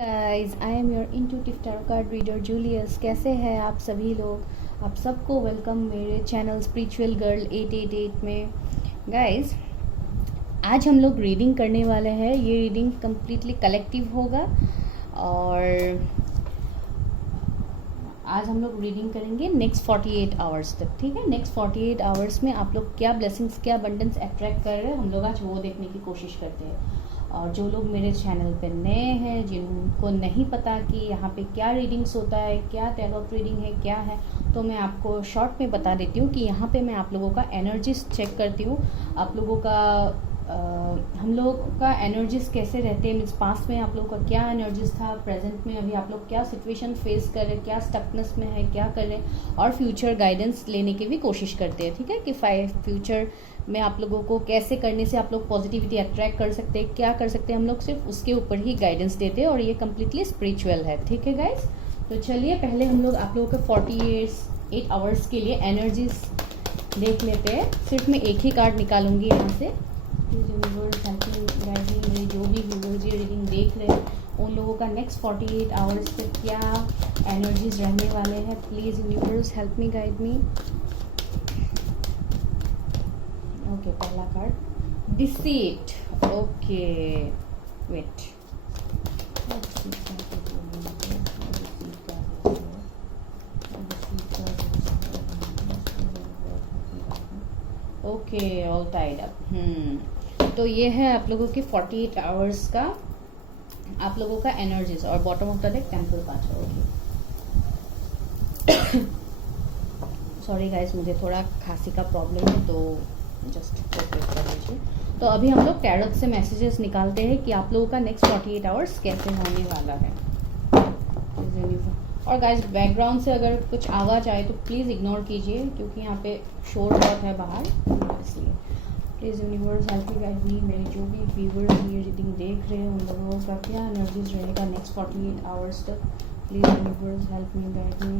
Guys, I am your intuitive tarot card reader Julius. कैसे हैं आप सभी लोग? आप सबको वेलकम मेरे चैनल स्पिरिचुअल गर्ल 888 में। गाइस, आज हम लोग रीडिंग करने वाले हैं। ये रीडिंग कम्प्लीटली कलेक्टिव होगा और आज हम लोग रीडिंग करेंगे नेक्स्ट 48 आवर्स तक। ठीक है, नेक्स्ट 48 आवर्स में आप लोग क्या ब्लेसिंग्स, क्या अबंडेंस अट्रैक्ट कर रहे हैं, हम लोग आज वो देखने की कोशिश करते हैं। और जो लोग मेरे चैनल पे नए हैं, जिनको नहीं पता कि यहाँ पे क्या रीडिंग्स होता है, क्या टैरो रीडिंग है, क्या है, तो मैं आपको शॉर्ट में बता देती हूँ कि यहाँ पे मैं आप लोगों का एनर्जीज चेक करती हूँ। आप लोगों का हम लोग का एनर्जीज कैसे रहते हैं, मीन्स पास्ट में आप लोगों का क्या एनर्जीज था, प्रेजेंट में अभी आप लोग क्या सिचुएशन फेस कर रहे हैं, क्या स्टकनेस में है, क्या कर रहे हैं, और फ्यूचर गाइडेंस लेने की भी कोशिश करते हैं। ठीक है, कि फ्यूचर में आप लोगों को कैसे करने से आप लोग पॉजिटिविटी अट्रैक्ट कर सकते हैं, क्या कर सकते हैं, हम लोग सिर्फ उसके ऊपर ही गाइडेंस देते हैं और ये कम्प्लीटली स्पिरिचुअल है। ठीक है गाइज, तो चलिए पहले हम लोग आप लोगों के 48 आवर्स के लिए एनर्जीज देख लेते हैं। सिर्फ मैं एक ही कार्ड निकालूंगी यहाँ से। मेरे जो भी व्यूअर्स ये रीडिंग देख रहे हैं उन लोगों का नेक्स्ट 48 आवर्स तक क्या एनर्जीज रहने वाले हैं। Please universe help me, guide me. Okay, पहला card deceit. Okay, wait, okay, all tied up. तो ये है आप लोगों की 48 आवर्स का आप लोगों का एनर्जीज। और bottom of the deck temple 5। Okay, sorry guys, मुझे थोड़ा खांसी का प्रॉब्लम है तो जस्ट कोऑपरेट कर लीजिए। तो अभी हम लोग टैरोट से मैसेजेस निकालते हैं कि आप लोगों का नेक्स्ट 48 आवर्स कैसे होने वाला है। और गाइस, बैकग्राउंड से अगर कुछ आवाज़ आए तो प्लीज़ इग्नोर कीजिए, क्योंकि यहाँ पे शोर बहुत है बाहर, इसलिए please universe help me, guide me. मेरे जो भी व्यूवर्स ये रीडिंग देख रहे हैं उन लोगों का क्या एनर्जीज रहेगा नेक्स्ट 48 आवर्स तक। Please universe help me, guide मी।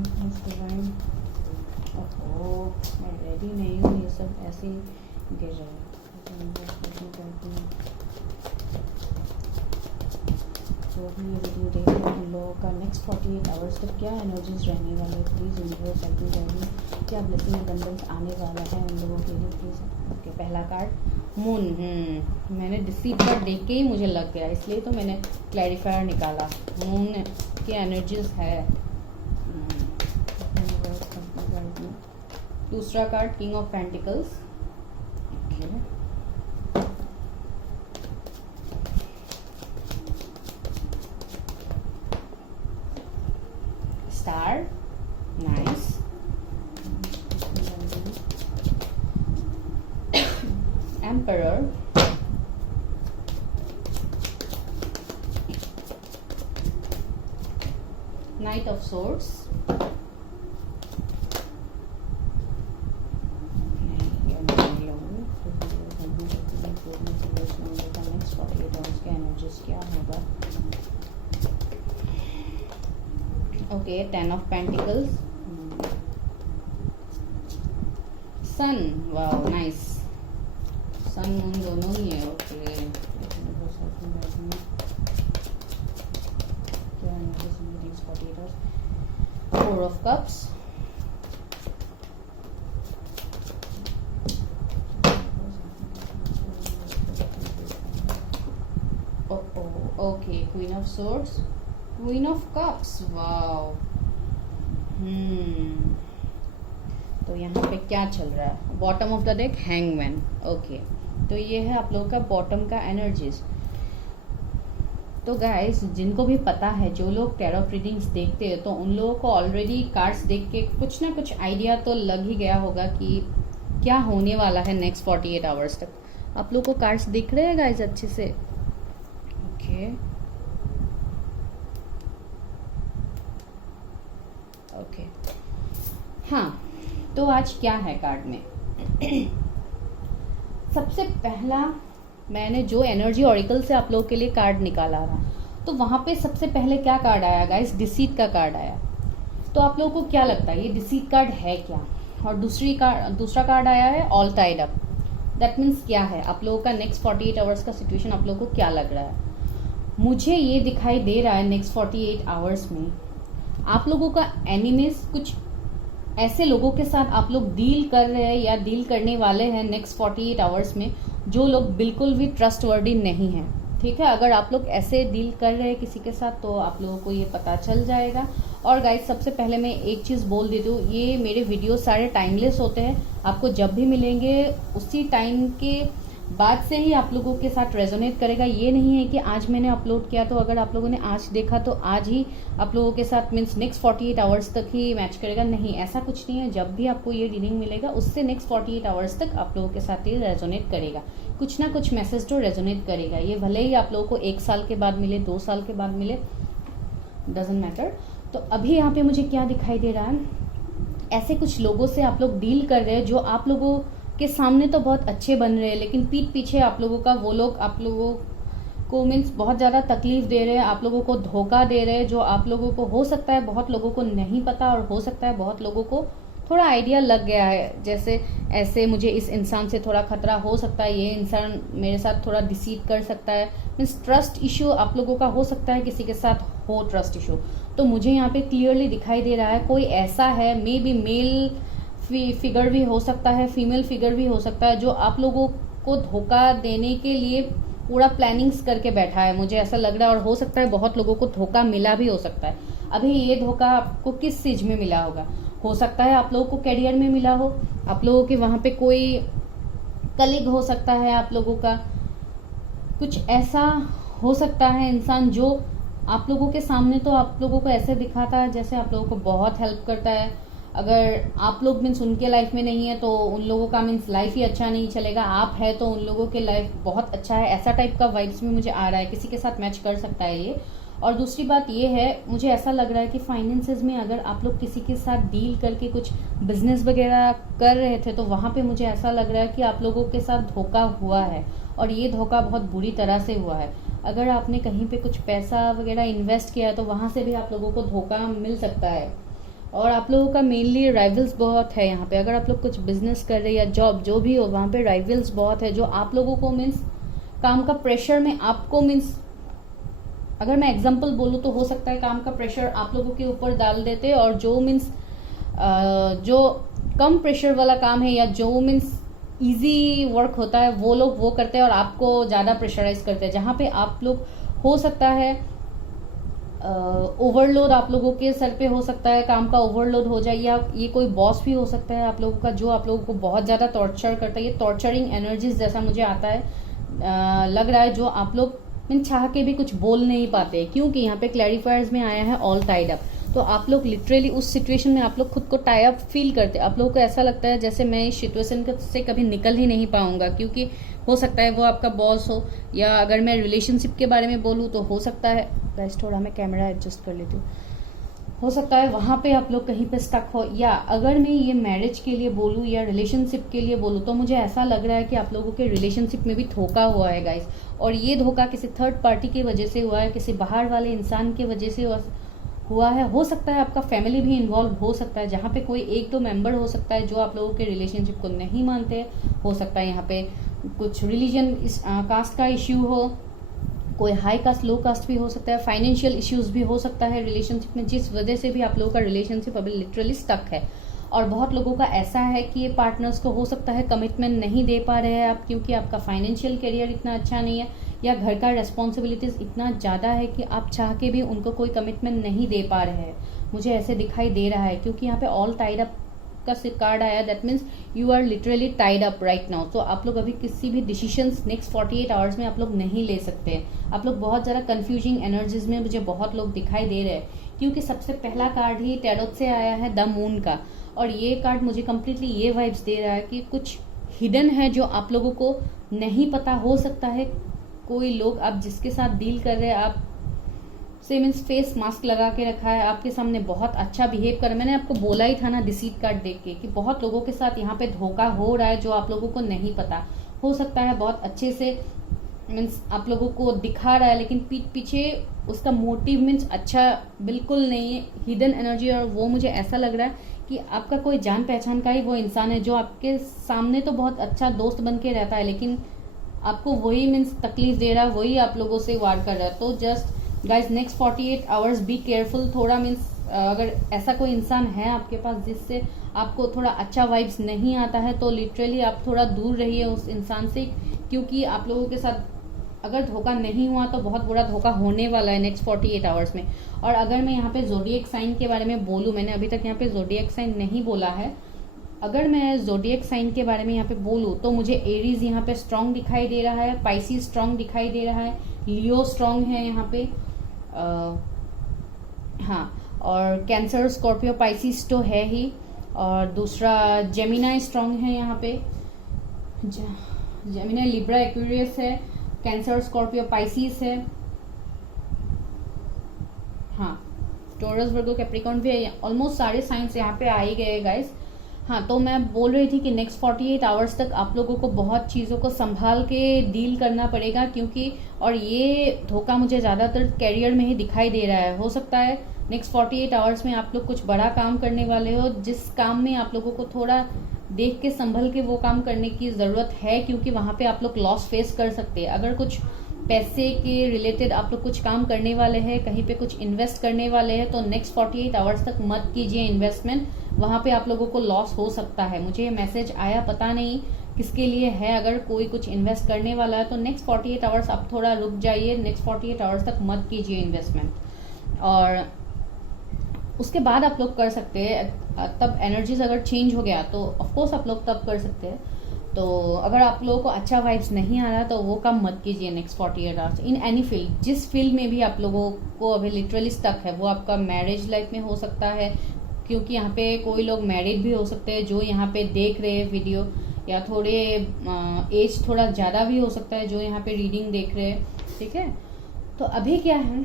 ओहो, मैं रेडी नहीं हूँ, ये सब ऐसे ही गिर रहा है। जो भी ये रीडिंग देख रहे हैं उन लोगों का नेक्स्ट 48 आवर्स तक क्या एनर्जीज रहने वाले हैं। Please universe help me, guide मी। क्या ब्लेसिंग अबंडेंस आने वाला है उन लोगों के लिए, प्लीज़। ओके, पहला कार्ड मून। मैंने डिसीट कार्ड देख के ही मुझे लग गया, इसलिए तो मैंने क्लैरिफायर निकाला। मून की एनर्जीज है। दूसरा card king of pentacles. Star, nice. Emperor, knight of swords, क्या होगा। Okay, 10 of pentacles, sun. Wow, nice. Sun moon दोनों ही है। Okay, four of cups, okay, queen of swords, queen of cups. Wow. तो यहाँ पे क्या चल रहा है? Bottom of the deck hangman. Okay, तो ये है आप लोगों का बॉटम का एनर्जीज। तो गाइस, जिनको भी पता है, जो लोग टैरो रीडिंग्स देखते हैं, तो उन लोगों को ऑलरेडी कार्ड्स देख के कुछ ना कुछ आइडिया तो लग ही गया होगा कि क्या होने वाला है नेक्स्ट 48 आवर्स तक। आप लोग को कार्ड्स दिख रहे हैं गाइस अच्छे से? ओके, हाँ, तो आज क्या है कार्ड में? सबसे पहला मैंने जो एनर्जी ऑरिकल से आप लोगों के लिए कार्ड निकाला था, तो वहां पे सबसे पहले क्या कार्ड आया गाइस? डिसीट का कार्ड आया। तो आप लोगों को क्या लगता है ये डिसीट कार्ड है क्या? और दूसरा कार्ड आया है all tied up. That means क्या है आप लोगों का नेक्स्ट 48 आवर्स का सिचुएशन आप लोगों को क्या लग रहा है? मुझे ये दिखाई दे रहा है नेक्स्ट 48 आवर्स में आप लोगों का एनिमीज कुछ ऐसे लोगों के साथ आप लोग डील कर रहे हैं या डील करने वाले हैं नेक्स्ट 48 आवर्स में, जो लोग बिल्कुल भी ट्रस्टवर्दी नहीं हैं। ठीक है, अगर आप लोग ऐसे डील कर रहे हैं किसी के साथ तो आप लोगों को ये पता चल जाएगा। और गाइस, सबसे पहले मैं एक चीज़ बोल देती हूँ, ये मेरे वीडियो सारे टाइमलेस होते हैं। आपको जब भी मिलेंगे उसी टाइम के बाद से ही आप लोगों के साथ रेजोनेट करेगा। ये नहीं है कि आज मैंने अपलोड किया तो अगर आप लोगों ने आज देखा तो आज ही आप लोगों के साथ मीन्स नेक्स्ट 48 आवर्स तक ही मैच करेगा। नहीं, ऐसा कुछ नहीं है। जब भी आपको ये रीडिंग मिलेगा उससे नेक्स्ट 48 आवर्स तक आप लोगों के साथ ही रेजोनेट करेगा। कुछ ना कुछ मैसेज तो रेजोनेट करेगा। ये भले ही आप लोगों को 1 साल के बाद मिले, 2 साल के बाद मिले, डजेंट मैटर। तो अभी यहाँ पे मुझे क्या दिखाई दे रहा है, ऐसे कुछ लोगों से आप लोग डील कर रहे हैं जो आप लोगों के सामने तो बहुत अच्छे बन रहे हैं, लेकिन पीठ पीछे आप लोगों का वो लोग आप लोगों को मीन्स बहुत ज़्यादा तकलीफ दे रहे हैं, आप लोगों को धोखा दे रहे हैं, जो आप लोगों को हो सकता है बहुत लोगों को नहीं पता और हो सकता है बहुत लोगों को थोड़ा आइडिया लग गया है। जैसे ऐसे मुझे इस इंसान से थोड़ा खतरा हो सकता है, ये इंसान मेरे साथ थोड़ा डिसीव कर सकता है, मीन्स ट्रस्ट इश्यू आप लोगों का हो सकता है, किसी के साथ हो ट्रस्ट इश्यू। तो मुझे यहाँ पे क्लियरली दिखाई दे रहा है कोई ऐसा है, मे बी मेल फिगर भी हो सकता है, फीमेल फिगर भी हो सकता है, जो आप लोगों को धोखा देने के लिए पूरा प्लानिंग्स करके बैठा है। मुझे ऐसा लग रहा है और हो सकता है बहुत लोगों को धोखा मिला भी हो सकता है। अभी ये धोखा आपको किस चीज में मिला होगा, हो सकता है आप लोगों को करियर में मिला हो, आप लोगों के वहां पे कोई कलीग हो सकता है, आप लोगों का कुछ ऐसा हो सकता है इंसान जो आप लोगों के सामने तो आप लोगों को ऐसे दिखाता है जैसे आप लोगों को बहुत हेल्प करता है। अगर आप लोग मीन्स उनके लाइफ में नहीं है तो उन लोगों का मीन्स लाइफ ही अच्छा नहीं चलेगा, आप है तो उन लोगों के लाइफ बहुत अच्छा है। ऐसा टाइप का वाइब्स में मुझे आ रहा है, किसी के साथ मैच कर सकता है ये। और दूसरी बात ये है, मुझे ऐसा लग रहा है कि फाइनेंसेस में अगर आप लोग किसी के साथ डील करके कुछ बिजनेस वगैरह कर रहे थे तो वहां पे मुझे ऐसा लग रहा है कि आप लोगों के साथ धोखा हुआ है और ये धोखा बहुत बुरी तरह से हुआ है। अगर आपने कहीं पे कुछ पैसा वगैरह इन्वेस्ट किया है तो वहां से भी आप लोगों को धोखा मिल सकता है। और आप लोगों का मेनली राइवल्स बहुत है यहाँ पे। अगर आप लोग कुछ बिजनेस कर रहे हैं या जॉब जो भी हो, वहां पे राइवल्स बहुत है जो आप लोगों को मीन्स काम का प्रेशर में आपको मीन्स, अगर मैं एग्जांपल बोलूँ तो हो सकता है काम का प्रेशर आप लोगों के ऊपर डाल देते और जो मीन्स जो कम प्रेशर वाला काम है या जो मीन्स इजी वर्क होता है वो लोग वो करते हैं और आपको ज्यादा प्रेशराइज करते हैं। जहाँ पे आप लोग हो सकता है ओवरलोड आप लोगों के सर पे हो सकता है, काम का ओवरलोड हो जाए, या ये कोई बॉस भी हो सकता है आप लोगों का जो आप लोगों को बहुत ज्यादा टॉर्चर करता है। ये टॉर्चरिंग एनर्जीज जैसा मुझे आता है, लग रहा है, जो आप लोग मीन चाह के भी कुछ बोल नहीं पाते, क्योंकि यहाँ पे क्लैरिफायर्स में आया है ऑल टाइड अप। तो आप लोग लिटरली उस सिचुएशन में आप लोग खुद को टाई अप फील करते, आप लोगों को ऐसा लगता है जैसे मैं इस सिचुएशन से कभी निकल ही नहीं पाऊंगा, क्योंकि हो सकता है वो आपका बॉस हो, या अगर मैं रिलेशनशिप के बारे में बोलूँ तो हो सकता है, गाइस थोड़ा मैं कैमरा एडजस्ट कर लेती हूँ, हो सकता है वहां पे आप लोग कहीं पे स्टक हो। या अगर मैं ये मैरिज के लिए बोलूँ या रिलेशनशिप के लिए बोलूँ तो मुझे ऐसा लग रहा है कि आप लोगों के रिलेशनशिप में भी धोखा हुआ है गाइस, और ये धोखा किसी थर्ड पार्टी की वजह से हुआ है, किसी बाहर वाले इंसान की वजह से हुआ है। हो सकता है आपका फैमिली भी इन्वॉल्व हो सकता है, जहाँ पे कोई 1-2 मेंबर हो सकता है जो आप लोगों के रिलेशनशिप को नहीं मानते। हो सकता है यहाँ पे कुछ रिलीजन कास्ट का इश्यू हो, कोई हाई कास्ट लो कास्ट भी हो सकता है, फाइनेंशियल इश्यूज भी हो सकता है रिलेशनशिप में, जिस वजह से भी आप लोगों का रिलेशनशिप अभी लिटरली स्टक है। और बहुत लोगों का ऐसा है कि ये पार्टनर्स को हो सकता है कमिटमेंट नहीं दे पा रहे हैं आप, क्योंकि आपका फाइनेंशियल करियर इतना अच्छा नहीं है या घर का रेस्पॉन्सिबिलिटीज इतना ज़्यादा है कि आप चाह के भी उनको कोई कमिटमेंट नहीं दे पा रहे हैं। मुझे ऐसे दिखाई दे रहा है, क्योंकि यहाँ पे ऑल टाइड अप का कार्ड आया, that means you are literally tied up right now. तो आप लोग अभी किसी भी डिसीजंस नेक्स्ट 48 आवर्स में आप लोग नहीं ले सकते। आप लोग बहुत ज़्यादा कंफ्यूजिंग एनर्जीज में मुझे बहुत लोग दिखाई दे रहे हैं, क्योंकि सबसे पहला कार्ड ही टैरोट से आया है द मून का, और ये कार्ड मुझे कम्प्लीटली ये वाइब्स दे रहा है कि कुछ हिडन है जो आप लोगों को नहीं पता। हो सकता है कोई लोग आप जिसके साथ डील कर रहे हैं आप से मीन्स फेस मास्क लगा के रखा है, आपके सामने बहुत अच्छा बिहेव कर, मैंने आपको बोला ही था ना डिसीट कार्ड देख के कि बहुत लोगों के साथ यहाँ पे धोखा हो रहा है जो आप लोगों को नहीं पता। हो सकता है बहुत अच्छे से मीन्स आप लोगों को दिखा रहा है, लेकिन पीठ पीछे उसका मोटिव मीन्स अच्छा बिल्कुल नहीं है, हिडन एनर्जी। और वो मुझे ऐसा लग रहा है कि आपका कोई जान पहचान का ही वो इंसान है जो आपके सामने तो बहुत अच्छा दोस्त बन के रहता है, लेकिन आपको वही मीन्स तकलीफ दे रहा है, वही आप लोगों से वार कर रहा है। तो just guys next 48 hours be careful थोड़ा, मीन्स अगर ऐसा कोई इंसान है आपके पास जिससे आपको थोड़ा अच्छा वाइब्स नहीं आता है, तो लिटरली आप थोड़ा दूर रहिए उस इंसान से, क्योंकि आप लोगों के साथ अगर धोखा नहीं हुआ तो बहुत बुरा धोखा होने वाला है नेक्स्ट 48 आवर्स में। और अगर मैं यहाँ पे ज़ोडिएक साइन के बारे में बोलूँ, मैंने अभी तक यहाँ पे ज़ोडिएक साइन नहीं बोला है, अगर मैं ज़ोडिएक साइन के बारे में यहाँ पे बोलूँ तो मुझे एरीज यहाँ पे स्ट्रांग दिखाई दे रहा है, पाइसिस स्ट्रांग दिखाई दे रहा है, लियो स्ट्रांग है यहाँ पे, हाँ, और कैंसर, स्कॉर्पियो, पाइसिस तो है ही, और दूसरा जेमिनाई स्ट्रांग है यहाँ पे, जेमिनाई, लिब्रा, एक्वेरियस है, कैंसर, स्कॉर्पियो, पाइसिस है, हाँ, टॉरस, वर्गो, कैप्रिकॉर्न भी है। ऑलमोस्ट सारे साइंस यहाँ पे आ ही गए गाइस। हाँ, तो मैं बोल रही थी कि नेक्स्ट 48 आवर्स तक आप लोगों को बहुत चीज़ों को संभाल के डील करना पड़ेगा, क्योंकि और ये धोखा मुझे ज़्यादातर कैरियर में ही दिखाई दे रहा है। हो सकता है नेक्स्ट 48 आवर्स में आप लोग कुछ बड़ा काम करने वाले हो, जिस काम में आप लोगों को थोड़ा देख के संभल के वो काम करने की ज़रूरत है, क्योंकि वहाँ पे आप लोग लॉस फेस कर सकते हैं। अगर कुछ पैसे के रिलेटेड आप लोग कुछ काम करने वाले हैं, कहीं पे कुछ इन्वेस्ट करने वाले हैं, तो नेक्स्ट 48 आवर्स तक मत कीजिए इन्वेस्टमेंट, वहाँ पे आप लोगों को लॉस हो सकता है। मुझे ये मैसेज आया, पता नहीं किसके लिए है। अगर कोई कुछ इन्वेस्ट करने वाला है तो नेक्स्ट 48 आवर्स आप थोड़ा रुक जाइए, नेक्स्ट 48 आवर्स तक मत कीजिए इन्वेस्टमेंट, और उसके बाद आप लोग कर सकते हैं। तब एनर्जीज अगर चेंज हो गया तो ऑफकोर्स आप लोग तब कर सकते हैं। तो अगर आप लोगों को अच्छा वाइब्स नहीं आ रहा तो वो काम मत कीजिए next 48 hours in any field. जिस फील्ड में भी आप लोगों को अभी लिटरली स्टक है, वो आपका मैरिज लाइफ में हो सकता है, क्योंकि यहाँ पे कोई लोग मैरिड भी हो सकते हैं जो यहाँ पे देख रहे हैं वीडियो, या थोड़े एज थोड़ा ज़्यादा भी हो सकता है जो यहाँ पे रीडिंग देख रहे हैं, ठीक है। तो अभी क्या है,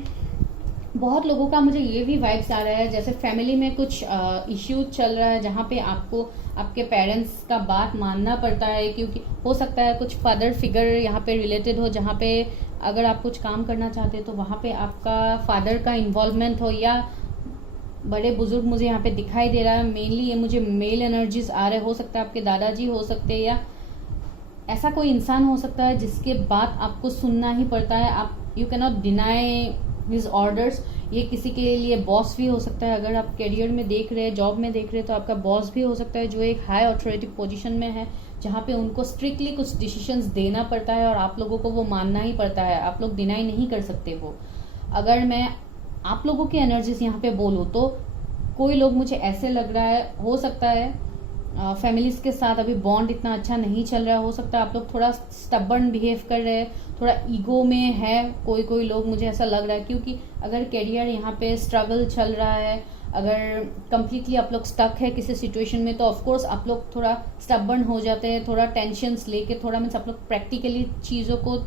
बहुत लोगों का मुझे ये भी वाइब्स आ रहा है जैसे फैमिली में कुछ इश्यू चल रहा है, जहाँ पे आपको आपके पेरेंट्स का बात मानना पड़ता है, क्योंकि हो सकता है कुछ फादर फिगर यहाँ पे रिलेटेड हो, जहाँ पे अगर आप कुछ काम करना चाहते हैं तो वहाँ पे आपका फादर का इन्वॉल्वमेंट हो, या बड़े बुजुर्ग मुझे यहाँ पे दिखाई दे रहा है। मेनली ये मुझे मेल एनर्जीज आ रहे, हो सकता है आपके दादाजी हो सकते हैं, या ऐसा कोई इंसान हो सकता है जिसके बात आपको सुनना ही पड़ता है। आप you can not deny his orders. ये किसी के लिए बॉस भी हो सकता है, अगर आप करियर में देख रहे हैं, जॉब में देख रहे हैं, तो आपका बॉस भी हो सकता है जो एक हाई ऑथोरिटी पोजीशन में है, जहाँ पे उनको स्ट्रिक्टली कुछ डिसीजंस देना पड़ता है और आप लोगों को वो मानना ही पड़ता है, आप लोग डिनाई नहीं कर सकते वो। अगर मैं आप लोगों की एनर्जीज यहाँ पे बोलूँ तो कोई लोग मुझे ऐसे लग रहा है, हो सकता है फैमिलीज के साथ अभी बॉन्ड इतना अच्छा नहीं चल रहा, हो सकता है आप लोग थोड़ा स्टबर्न बिहेव कर रहे हैं, थोड़ा ईगो में है कोई लोग, मुझे ऐसा लग रहा है। क्योंकि अगर करियर यहाँ पे स्ट्रगल चल रहा है, अगर कंप्लीटली आप लोग स्टक है किसी सिचुएशन में, तो ऑफकोर्स आप लोग थोड़ा स्टबर्न हो जाते हैं, थोड़ा टेंशन्स लेके, थोड़ा मीन्स आप लोग प्रैक्टिकली चीज़ों को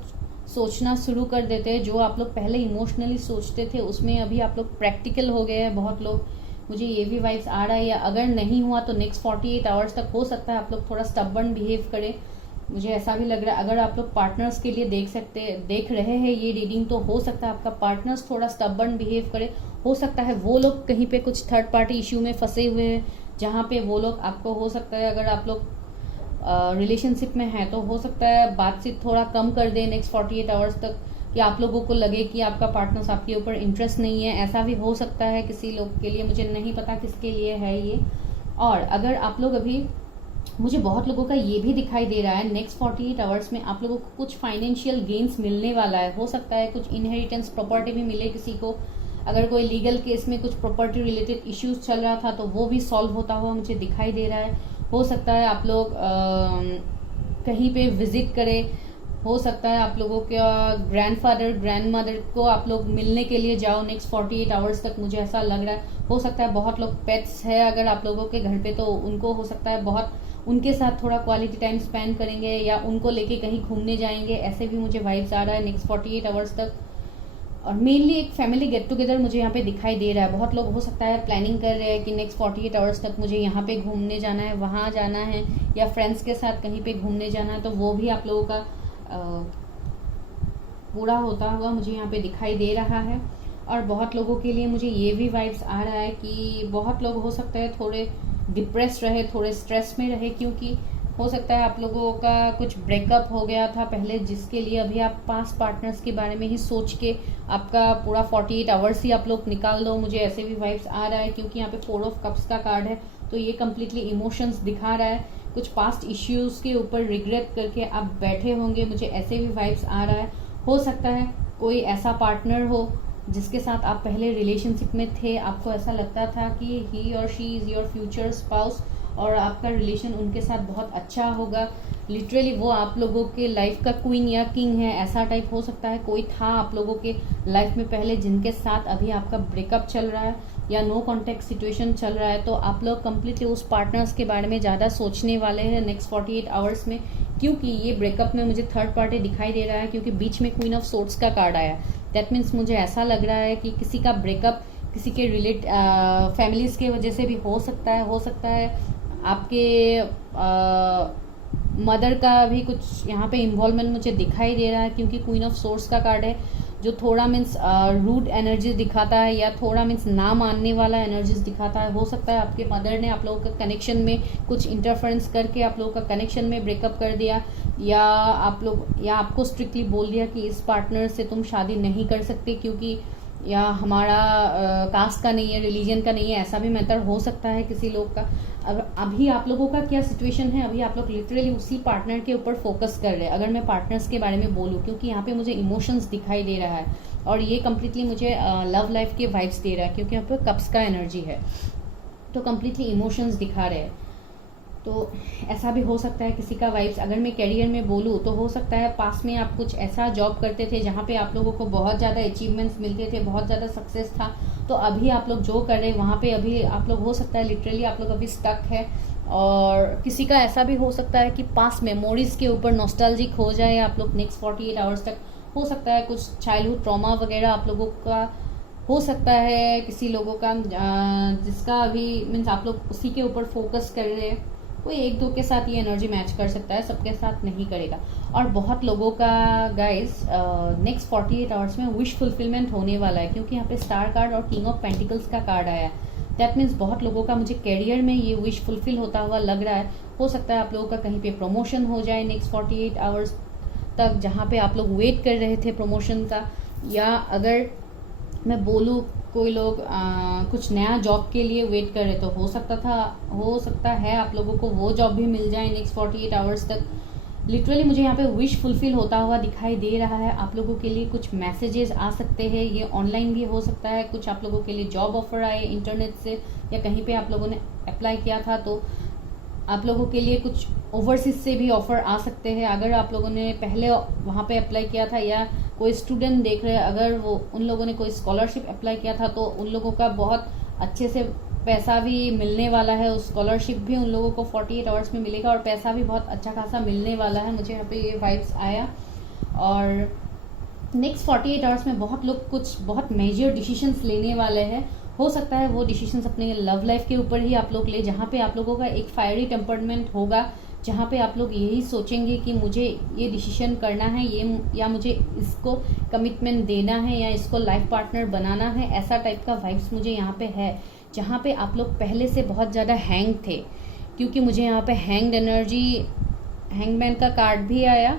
सोचना शुरू कर देते हैं। जो आप लोग पहले इमोशनली सोचते थे उसमें अभी आप लोग प्रैक्टिकल हो गए हैं बहुत लोग, मुझे ये भी वाइब्स आ रहा है। या अगर नहीं हुआ तो नेक्स्ट 48 आवर्स तक हो सकता है आप लोग थोड़ा स्टबर्न बिहेव करें, मुझे ऐसा भी लग रहा है। अगर आप लोग पार्टनर्स के लिए देख रहे हैं ये रीडिंग, तो हो सकता है आपका पार्टनर्स थोड़ा स्टबर्न बिहेव करे, हो सकता है वो लोग कहीं पे कुछ थर्ड पार्टी इश्यू में फंसे हुए हैं, जहाँ पे वो लोग आपको, हो सकता है अगर आप लोग रिलेशनशिप में है तो हो सकता है बातचीत थोड़ा कम कर दे नेक्स्ट 48 आवर्स तक, कि आप लोगों को लगे कि आपका पार्टनर्स आपके ऊपर इंटरेस्ट नहीं है। ऐसा भी हो सकता है किसी लोग के लिए, मुझे नहीं पता किसके लिए है ये। और अगर आप लोग अभी, मुझे बहुत लोगों का ये भी दिखाई दे रहा है नेक्स्ट 48 आवर्स में आप लोगों को कुछ फाइनेंशियल गेन्स मिलने वाला है, हो सकता है कुछ इनहेरिटेंस प्रॉपर्टी भी मिले किसी को। अगर कोई लीगल केस में कुछ प्रॉपर्टी रिलेटेड इश्यूज चल रहा था तो वो भी सॉल्व होता हुआ मुझे दिखाई दे रहा है। हो सकता है आप लोग कहीं पे विजिट करें, हो सकता है आप लोगों के ग्रैंडफादर ग्रैंडमदर को आप लोग मिलने के लिए जाओ नेक्स्ट 48 आवर्स तक, मुझे ऐसा लग रहा है। हो सकता है बहुत लोग पेट्स है अगर आप लोगों के घर पे, तो उनको हो सकता है बहुत उनके साथ थोड़ा क्वालिटी टाइम स्पेंड करेंगे, या उनको लेके कहीं घूमने जाएंगे, ऐसे भी मुझे वाइब्स आ रहा है नेक्स्ट 48 आवर्स तक। और मेनली एक फैमिली गेट टुगेदर मुझे यहाँ पे दिखाई दे रहा है। बहुत लोग हो सकता है प्लानिंग कर रहे हैं कि नेक्स्ट 48 आवर्स तक मुझे यहाँ पे घूमने जाना है, वहाँ जाना है, या फ्रेंड्स के साथ कहीं पे घूमने जाना है, तो वो भी आप लोगों का पूरा होता हुआ मुझे यहाँ पे दिखाई दे रहा है। और बहुत लोगों के लिए मुझे ये भी वाइब्स आ रहा है कि बहुत लोग हो सकता है थोड़े डिप्रेस रहे, थोड़े स्ट्रेस में रहे, क्योंकि हो सकता है आप लोगों का कुछ ब्रेकअप हो गया था पहले, जिसके लिए अभी आप पास्ट पार्टनर्स के बारे में ही सोच के आपका पूरा 48 आवर्स ही आप लोग निकाल दो। मुझे ऐसे भी वाइब्स आ रहा है, क्योंकि यहाँ पे 4 ऑफ कप्स का कार्ड है, तो ये कम्प्लीटली इमोशंस दिखा रहा है। कुछ पास्ट इश्यूज के ऊपर रिग्रेट करके आप बैठे होंगे, मुझे ऐसे भी वाइब्स आ रहा है। हो सकता है कोई ऐसा पार्टनर हो जिसके साथ आप पहले रिलेशनशिप में थे, आपको ऐसा लगता था कि ही और she is your future spouse और आपका रिलेशन उनके साथ बहुत अच्छा होगा। लिटरली वो आप लोगों के लाइफ का क्वीन या किंग है, ऐसा टाइप हो सकता है। कोई था आप लोगों के लाइफ में पहले जिनके साथ अभी आपका ब्रेकअप चल रहा है या नो कॉन्टेक्ट सिचुएशन चल रहा है, तो आप लोग कम्प्लीटली उस पार्टनर्स के बारे में ज़्यादा सोचने वाले हैं नेक्स्ट 48 आवर्स में, क्योंकि ये ब्रेकअप में मुझे थर्ड पार्टी दिखाई दे रहा है, क्योंकि बीच में क्वीन ऑफ सोर्ड्स का कार्ड आया। दैट मीन्स मुझे ऐसा लग रहा है कि किसी का ब्रेकअप किसी के फैमिलीज के वजह से भी हो सकता है आपके मदर का भी कुछ यहाँ पे इन्वॉल्वमेंट मुझे दिखाई दे रहा है, क्योंकि क्वीन ऑफ सोर्स का कार्ड है, जो थोड़ा मीन्स रूड एनर्जीज दिखाता है या थोड़ा मीन्स ना मानने वाला एनर्जीज दिखाता है। हो सकता है आपके मदर ने आप लोगों का कनेक्शन में कुछ इंटरफेरेंस करके आप लोगों का कनेक्शन में ब्रेकअप कर दिया, या आपको स्ट्रिक्टली बोल दिया कि इस पार्टनर से तुम शादी नहीं कर सकते, क्योंकि या हमारा कास्ट का नहीं है, रिलीजन का नहीं है, ऐसा भी मैटर हो सकता है किसी लोग का। अभी आप लोगों का क्या सिचुएशन है, अभी आप लोग लिटरली उसी पार्टनर के ऊपर फोकस कर रहे हैं, अगर मैं पार्टनर्स के बारे में बोलूँ, क्योंकि यहाँ पे मुझे इमोशंस दिखाई दे रहा है और ये कम्प्लीटली मुझे लव लाइफ के वाइब्स दे रहा है, क्योंकि यहाँ पे कप्स का एनर्जी है, तो कम्प्लीटली इमोशंस दिखा रहे हैं। तो ऐसा भी हो सकता है किसी का वाइब्स। अगर मैं करियर में बोलूँ तो हो सकता है पास में आप कुछ ऐसा जॉब करते थे जहाँ पे आप लोगों को बहुत ज़्यादा अचीवमेंट्स मिलते थे, बहुत ज़्यादा सक्सेस था, तो अभी आप लोग जो कर रहे हैं वहाँ पे अभी आप लोग, हो सकता है लिटरली आप लोग अभी स्टक है। और किसी का ऐसा भी हो सकता है कि पास मेमोरीज के ऊपर नॉस्टैल्जिक हो जाए आप लोग नेक्स्ट 48 आवर्स तक। हो सकता है कुछ चाइल्डहुड ट्रॉमा वगैरह आप लोगों का हो सकता है, किसी लोगों का जिसका अभी मीन्स आप लोग उसी के ऊपर फोकस कर रहे हैं। कोई एक दो के साथ ये एनर्जी मैच कर सकता है, सबके साथ नहीं करेगा। और बहुत लोगों का गाइस नेक्स्ट 48 आवर्स में विश फुलफिलमेंट होने वाला है, क्योंकि यहाँ पे स्टार कार्ड और किंग ऑफ पेंटिकल्स का कार्ड आया है। दैट मीन्स बहुत लोगों का मुझे करियर में ये विश फुलफिल होता हुआ लग रहा है। हो सकता है आप लोगों का कहीं पे प्रमोशन हो जाए नेक्स्ट 48 आवर्स तक, जहाँ पे आप लोग वेट कर रहे थे प्रमोशन का, या अगर मैं बोलूँ कोई लोग कुछ नया जॉब के लिए वेट कर रहे, तो हो सकता है आप लोगों को वो जॉब भी मिल जाए नेक्स्ट 48 आवर्स तक। लिटरली मुझे यहाँ पे विश फुलफिल होता हुआ दिखाई दे रहा है। आप लोगों के लिए कुछ मैसेजेस आ सकते हैं, ये ऑनलाइन भी हो सकता है, कुछ आप लोगों के लिए जॉब ऑफर आए इंटरनेट से या कहीं पे आप लोगों ने अप्लाई किया था, तो आप लोगों के लिए कुछ ओवरसीज से भी ऑफर आ सकते हैं। अगर आप लोगों ने पहले वहाँ पे अप्लाई किया था, या कोई स्टूडेंट देख रहे हैं, अगर वो उन लोगों ने कोई स्कॉलरशिप अप्लाई किया था, तो उन लोगों का बहुत अच्छे से पैसा भी मिलने वाला है। उस स्कॉलरशिप भी उन लोगों को 48 आवर्स में मिलेगा और पैसा भी बहुत अच्छा खासा मिलने वाला है। मुझे यहाँ पे ये वाइब्स आया। और नेक्स्ट 48 आवर्स में बहुत लोग कुछ बहुत मेजर डिसीजंस लेने वाले हैं। हो सकता है वो डिसीजंस अपने लव लाइफ के ऊपर ही आप लोग ले, जहाँ पे आप लोगों का एक फायरी टेम्परमेंट होगा, जहाँ पे आप लोग यही सोचेंगे कि मुझे ये डिसीजन करना है, ये या मुझे इसको कमिटमेंट देना है, या इसको लाइफ पार्टनर बनाना है। ऐसा टाइप का वाइब्स मुझे यहाँ पे है, जहाँ पे आप लोग पहले से बहुत ज़्यादा हैंग थे, क्योंकि मुझे यहाँ पे हैंग्ड एनर्जी, हैंगमैन का कार्ड भी आया।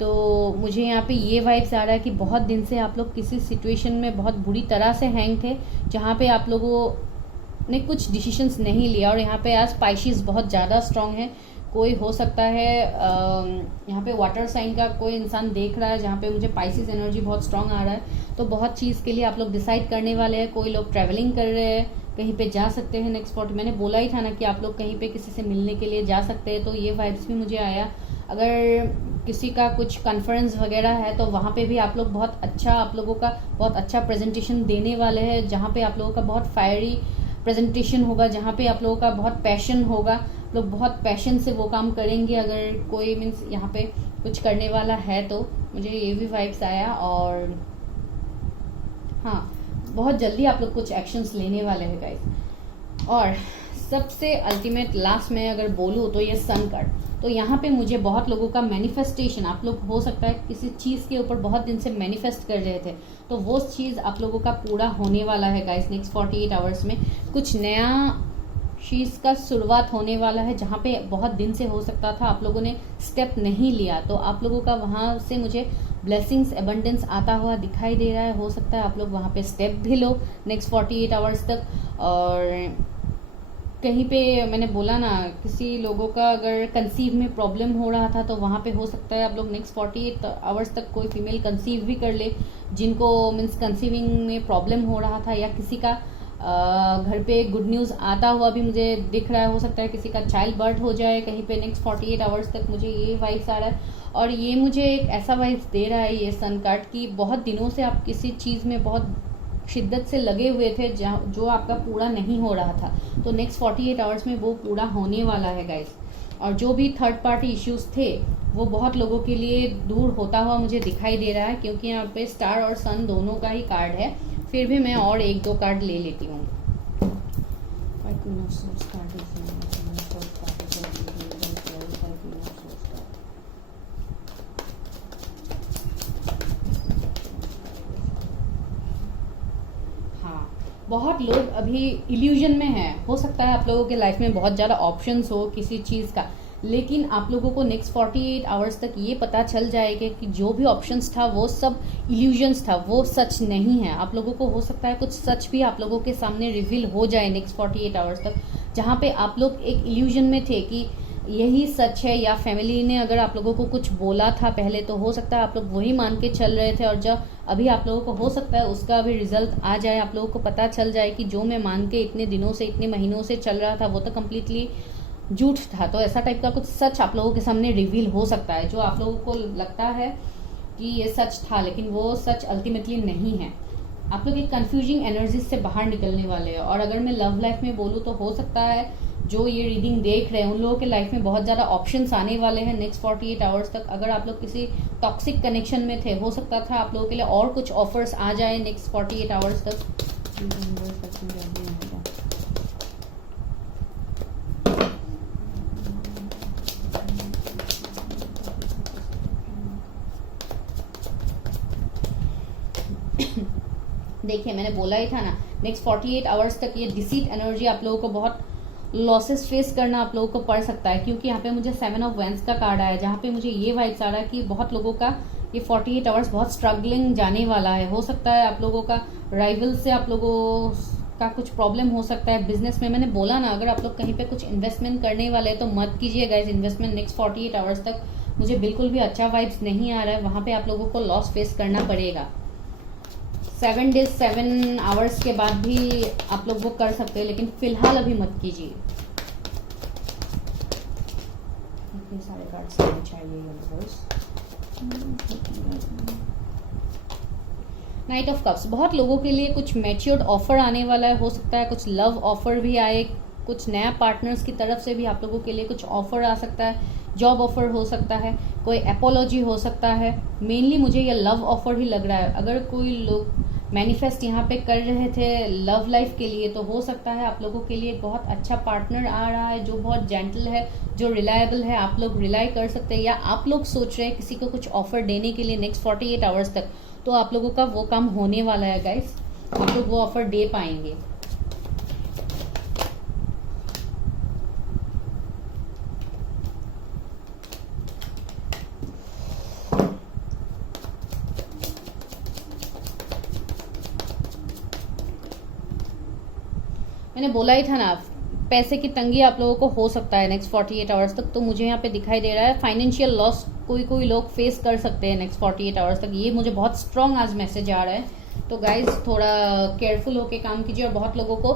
तो मुझे यहाँ पे ये वाइब्स आ रहा है कि बहुत दिन से आप लोग किसी सिचुएशन में बहुत बुरी तरह से हैंग थे, जहाँ पे आप लोगों ने कुछ डिसीजंस नहीं लिया। और यहाँ पे आज स्पाइसीज बहुत ज़्यादा स्ट्रांग है। कोई हो सकता है यहाँ पे वाटर साइन का कोई इंसान देख रहा है, जहाँ पे मुझे पाइसिस एनर्जी बहुत स्ट्रांग आ रहा है। तो बहुत चीज़ के लिए आप लोग डिसाइड करने वाले हैं। कोई लोग ट्रैवलिंग कर रहे हैं, कहीं पे जा सकते हैं नेक्स्ट 40, मैंने बोला ही था ना कि आप लोग कहीं पे किसी से मिलने के लिए जा सकते हैं, तो ये वाइब्स भी मुझे आया। अगर किसी का कुछ कॉन्फ्रेंस वगैरह है, तो वहाँ पे भी आप लोग बहुत अच्छा, आप लोगों का बहुत अच्छा प्रेजेंटेशन देने वाले हैं, जहाँ पे आप लोगों का बहुत फायरी प्रेजेंटेशन होगा, जहाँ पे आप लोगों का बहुत पैशन होगा, लोग बहुत पैशन से वो काम करेंगे। अगर कोई मीन्स यहाँ पे कुछ करने वाला है, तो मुझे ये भी वाइब्स आया। और हाँ, बहुत जल्दी आप लोग कुछ एक्शंस लेने वाले हैं गाइस। और सबसे अल्टीमेट लास्ट में अगर बोलूँ तो ये सन कार्ड, तो यहाँ पे मुझे बहुत लोगों का मैनिफेस्टेशन, आप लोग हो सकता है किसी चीज़ के ऊपर बहुत दिन से मैनिफेस्ट कर रहे थे, तो वो चीज़ आप लोगों का पूरा होने वाला है गाइस नेक्स्ट 48 आवर्स में। कुछ नया शीज का शुरुआत होने वाला है, जहाँ पे बहुत दिन से हो सकता था आप लोगों ने स्टेप नहीं लिया, तो आप लोगों का वहां से मुझे ब्लेसिंग्स एबंडेंस आता हुआ दिखाई दे रहा है। हो सकता है आप लोग वहां पे स्टेप भी लो नेक्स्ट 48 आवर्स तक। और कहीं पे मैंने बोला ना, किसी लोगों का अगर कंसीव में प्रॉब्लम हो रहा था तो वहां पे हो सकता है आप लोग नेक्स्ट 48 आवर्स तक कोई फीमेल कंसीव भी कर ले, जिनको मीन्स कंसीविंग में प्रॉब्लम हो रहा था, या किसी का घर पे गुड न्यूज आता हुआ भी मुझे दिख रहा है। हो सकता है किसी का चाइल्ड बर्थ हो जाए कहीं पे नेक्स्ट 48 आवर्स तक, मुझे ये वाइब्स आ रहा है। और ये मुझे एक ऐसा वाइब्स दे रहा है ये सन कार्ड की बहुत दिनों से आप किसी चीज में बहुत शिद्दत से लगे हुए थे जो आपका पूरा नहीं हो रहा था, तो नेक्स्ट 48 आवर्स में वो पूरा होने वाला है गाइस। और जो भी थर्ड पार्टी इश्यूज थे वो बहुत लोगों के लिए दूर होता हुआ मुझे दिखाई दे रहा है, क्योंकि यहाँ पे स्टार और सन दोनों का ही कार्ड है। फिर भी मैं और एक दो कार्ड ले लेती हूँ। बहुत लोग अभी इल्यूजन में हैं। हो सकता है आप लोगों के लाइफ में बहुत ज़्यादा ऑप्शंस हो किसी चीज़ का, लेकिन आप लोगों को नेक्स्ट 48 आवर्स तक ये पता चल जाएगा कि जो भी ऑप्शंस था वो सब इल्यूजन्स था, वो सच नहीं है। आप लोगों को हो सकता है कुछ सच भी आप लोगों के सामने रिवील हो जाए नेक्स्ट 48 आवर्स तक, जहाँ पे आप लोग एक इल्यूजन में थे कि यही सच है, या फैमिली ने अगर आप लोगों को कुछ बोला था पहले तो हो सकता है आप लोग वही मान के चल रहे थे, और जब अभी आप लोगों को हो सकता है उसका अभी रिजल्ट आ जाए, आप लोगों को पता चल जाए कि जो मैं मान के इतने दिनों से इतने महीनों से चल रहा था वो तो कम्प्लीटली झूठ था। तो ऐसा टाइप का कुछ सच आप लोगों के सामने रिवील हो सकता है, जो आप लोगों को लगता है कि ये सच था लेकिन वो सच अल्टीमेटली नहीं है। आप लोग एक कंफ्यूजिंग एनर्जी से बाहर निकलने वाले हैं। और अगर मैं लव लाइफ में बोलूँ तो हो सकता है जो ये रीडिंग देख रहे हैं उन लोगों के लाइफ में बहुत ज़्यादा ऑप्शंस आने वाले हैं नेक्स्ट 48 आवर्स तक। अगर आप लोग किसी टॉक्सिक कनेक्शन में थे, हो सकता था आप लोगों के लिए और कुछ ऑफर्स आ जाए नेक्स्ट 48 आवर्स तक। देखिए मैंने बोला ही था ना, नेक्स्ट 48 आवर्स तक ये डिसीट एनर्जी आप लोगों को बहुत लॉसेस फेस करना आप लोगों को पड़ सकता है, क्योंकि यहाँ पे मुझे 7 ऑफ वैंड्स का कार्ड आया, जहाँ पे मुझे ये वाइब्स आ रहा है कि बहुत लोगों का ये 48 आवर्स बहुत स्ट्रगलिंग जाने वाला है। हो सकता है आप लोगों का राइवल से आप लोगों का कुछ प्रॉब्लम हो सकता है बिजनेस में। मैंने बोला ना, अगर आप लोग कहीं पे कुछ इन्वेस्टमेंट करने वाले हैं तो मत कीजिए गाइस इन्वेस्टमेंट नेक्स्ट 48 आवर्स तक। मुझे बिल्कुल भी अच्छा वाइब्स नहीं आ रहा है, वहां पे आप लोगों को लॉस फेस करना पड़ेगा। 7 डेज 7 आवर्स के बाद भी आप लोग वो कर सकते हैं, लेकिन फिलहाल अभी मत कीजिए। सारे कार्ड्स चाहिए यूनिवर्स। नाइट ऑफ कप्स, बहुत लोगों के लिए कुछ मैच्योर्ड ऑफर आने वाला है। हो सकता है कुछ लव ऑफर भी आए, कुछ नया पार्टनर्स की तरफ से भी आप लोगों के लिए कुछ ऑफर आ सकता है। जॉब ऑफर हो सकता है, कोई एपोलॉजी हो सकता है। मेनली मुझे ये लव ऑफर ही लग रहा है। अगर कोई लोग मैनिफेस्ट यहाँ पे कर रहे थे लव लाइफ के लिए, तो हो सकता है आप लोगों के लिए बहुत अच्छा पार्टनर आ रहा है जो बहुत जेंटल है, जो रिलायबल है, आप लोग रिलाई कर सकते हैं। या आप लोग सोच रहे हैं किसी को कुछ ऑफर देने के लिए नेक्स्ट 48 आवर्स तक, तो आप लोगों का वो काम होने वाला है गाइस। आप लोग वो ऑफर दे पाएंगे। मैंने बोला ही था ना, पैसे की तंगी आप लोगों को हो सकता है नेक्स्ट 48 आवर्स तक। तो मुझे यहाँ पे दिखाई दे रहा है फाइनेंशियल लॉस कोई लोग फेस कर सकते हैं नेक्स्ट 48 आवर्स तक। ये मुझे बहुत स्ट्रांग आज मैसेज आ रहा है। तो गाइज थोड़ा केयरफुल होके काम कीजिए। और बहुत लोगों को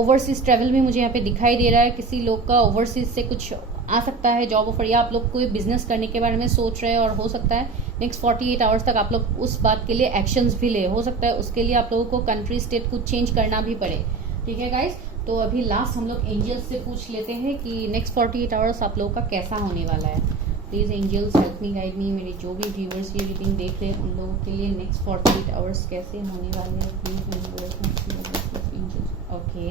ओवरसीज ट्रेवल भी मुझे यहाँ पे दिखाई दे रहा है। किसी लोग का ओवरसीज से कुछ आ सकता है जॉब ऑफर, या आप लोग कोई बिजनेस करने के बारे में सोच रहे हैं, और हो सकता है नेक्स्ट 48 आवर्स तक आप लोग उस बात के लिए एक्शंस भी ले। हो सकता है उसके लिए आप लोगों को कंट्री स्टेट कुछ चेंज करना भी पड़े। ठीक है गाइज, तो अभी लास्ट हम लोग एंजल्स से पूछ लेते हैं कि नेक्स्ट 48 आवर्स आप लोगों का कैसा होने वाला है। Please angels help me, guide me. मेरे जो भी व्यूअर्स ये रीडिंग देख रहे हैं उन लोगों के लिए नेक्स्ट 48 आवर्स कैसे होने वाले हैं। प्लीज ओके,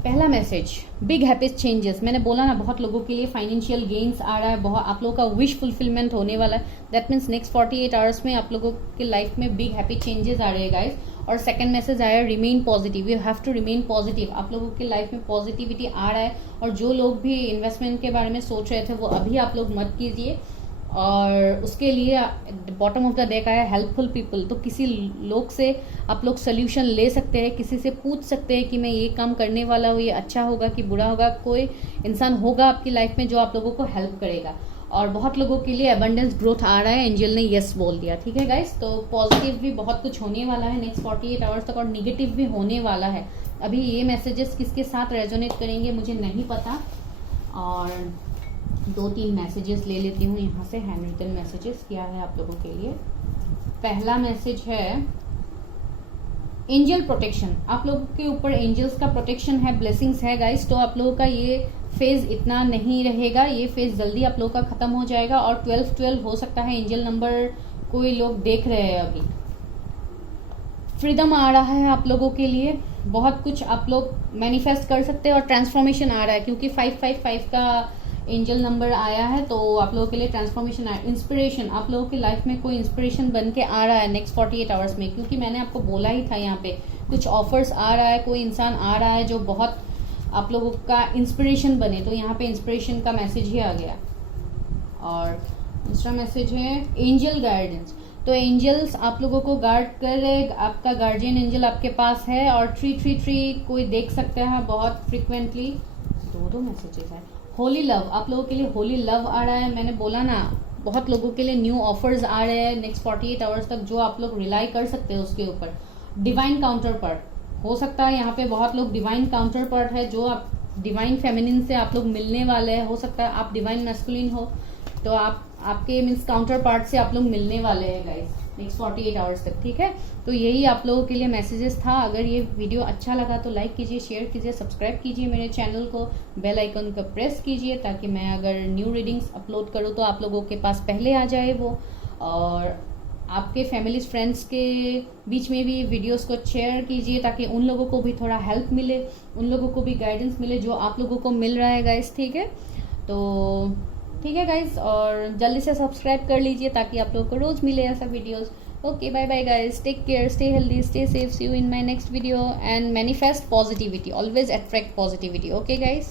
पहला मैसेज, बिग हैप्पी चेंजेस। मैंने बोला ना, बहुत लोगों के लिए फाइनेंशियल गेन्स आ रहा है, बहुत आप लोगों का विश फुलफिलमेंट होने वाला है। दैट मीन्स नेक्स्ट 48 आवर्स में आप लोगों के लाइफ में बिग हैप्पी चेंजेस आ रहे हैं गाइस। और सेकंड मैसेज आया remain positive, you have to remain positive. आप लोगों की लाइफ में पॉजिटिविटी आ रहा है, और जो लोग भी इन्वेस्टमेंट के बारे में सोच रहे थे वो अभी आप लोग मत कीजिए। और उसके लिए बॉटम ऑफ द डेक आया हेल्पफुल पीपल, तो किसी लोग से आप लोग सोल्यूशन ले सकते हैं, किसी से पूछ सकते हैं कि मैं ये काम करने वाला हूँ, ये अच्छा होगा कि बुरा होगा। कोई इंसान होगा आपकी लाइफ में जो आप लोगों को हेल्प करेगा। और बहुत लोगों के लिए अबंडेंस ग्रोथ आ रहा है, एंजल ने यस बोल दिया। ठीक है गाइस, तो पॉजिटिव भी बहुत कुछ होने वाला है नेक्स्ट 48 आवर्स तक, और निगेटिव भी होने वाला है। अभी ये मैसेजेस किसके साथ रेजोनेट करेंगे मुझे नहीं पता, और 2-3 मैसेजेस ले लेती हूँ यहाँ से, हैंड रिटन मैसेजेस क्या है आप लोगों के लिए। पहला मैसेज है एंजल प्रोटेक्शन, आप लोगों के ऊपर एंजल्स का प्रोटेक्शन है, ब्लेसिंग्स है गाइस। तो आप लोगों का ये फेज इतना नहीं रहेगा, ये फेज जल्दी आप लोगों का खत्म हो जाएगा। और 12-12 हो सकता है एंजल नंबर कोई लोग देख रहे हैं अभी। फ्रीडम आ रहा है आप लोगों के लिए, बहुत कुछ आप लोग मैनिफेस्ट कर सकते हैं, और ट्रांसफॉर्मेशन आ रहा है क्योंकि 555 का एंजल नंबर आया है, तो आप लोगों के लिए ट्रांसफॉर्मेशन आया। इंस्पिरेशन, आप लोगों की लाइफ में कोई इंस्पिरेशन बन के आ रहा है नेक्स्ट 48 आवर्स में, क्योंकि मैंने आपको बोला ही था यहाँ पे कुछ ऑफर्स आ रहा है, कोई इंसान आ रहा है जो बहुत आप लोगों का इंस्पिरेशन बने, तो यहाँ पे इंस्पिरेशन का मैसेज ही आ गया। और दूसरा मैसेज है एंजल गाइडेंस, तो एंजल्स आप लोगों को गार्ड कर रहे, आपका गार्जियन एंजल आपके पास है। और 333 कोई देख सकता है बहुत फ्रिक्वेंटली, 2 मैसेजेस है। होली लव, आप लोगों के लिए होली लव आ रहा है, मैंने बोला ना बहुत लोगों के लिए न्यू ऑफर्स आ रहे हैं नेक्स्ट 48 आवर्स तक, जो आप लोग रिलाई कर सकते हैं उसके ऊपर। डिवाइन काउंटर पार्ट हो सकता है, यहाँ पे बहुत लोग डिवाइन काउंटर पार्ट है, जो आप डिवाइन फेमिनिन से आप लोग मिलने वाले हैं। हो सकता है आप डिवाइन मैस्कुलिन हो, तो आपके मीन्स काउंटर पार्ट से आप लोग मिलने वाले हैं गाइस नेक्स्ट 48 आवर्स तक। ठीक है, तो यही आप लोगों के लिए मैसेजेस था। अगर ये वीडियो अच्छा लगा तो लाइक कीजिए, शेयर कीजिए, सब्सक्राइब कीजिए मेरे चैनल को, बेल आइकन को प्रेस कीजिए ताकि मैं अगर न्यू रीडिंग्स अपलोड करूँ तो आप लोगों के पास पहले आ जाए वो। और आपके फैमिली फ्रेंड्स के बीच में भी वीडियोस को शेयर कीजिए ताकि उन लोगों को भी थोड़ा हेल्प मिले, उन लोगों को भी गाइडेंस मिले जो आप लोगों को मिल रहा है गाइस। ठीक है, तो ठीक है गाइस, और जल्दी से सब्सक्राइब कर लीजिए ताकि आप लोगों को रोज मिले ऐसा videos. Okay, bye bye guys, take care, stay healthy, stay safe, see you in my next video, and manifest positivity, always attract positivity. Okay guys.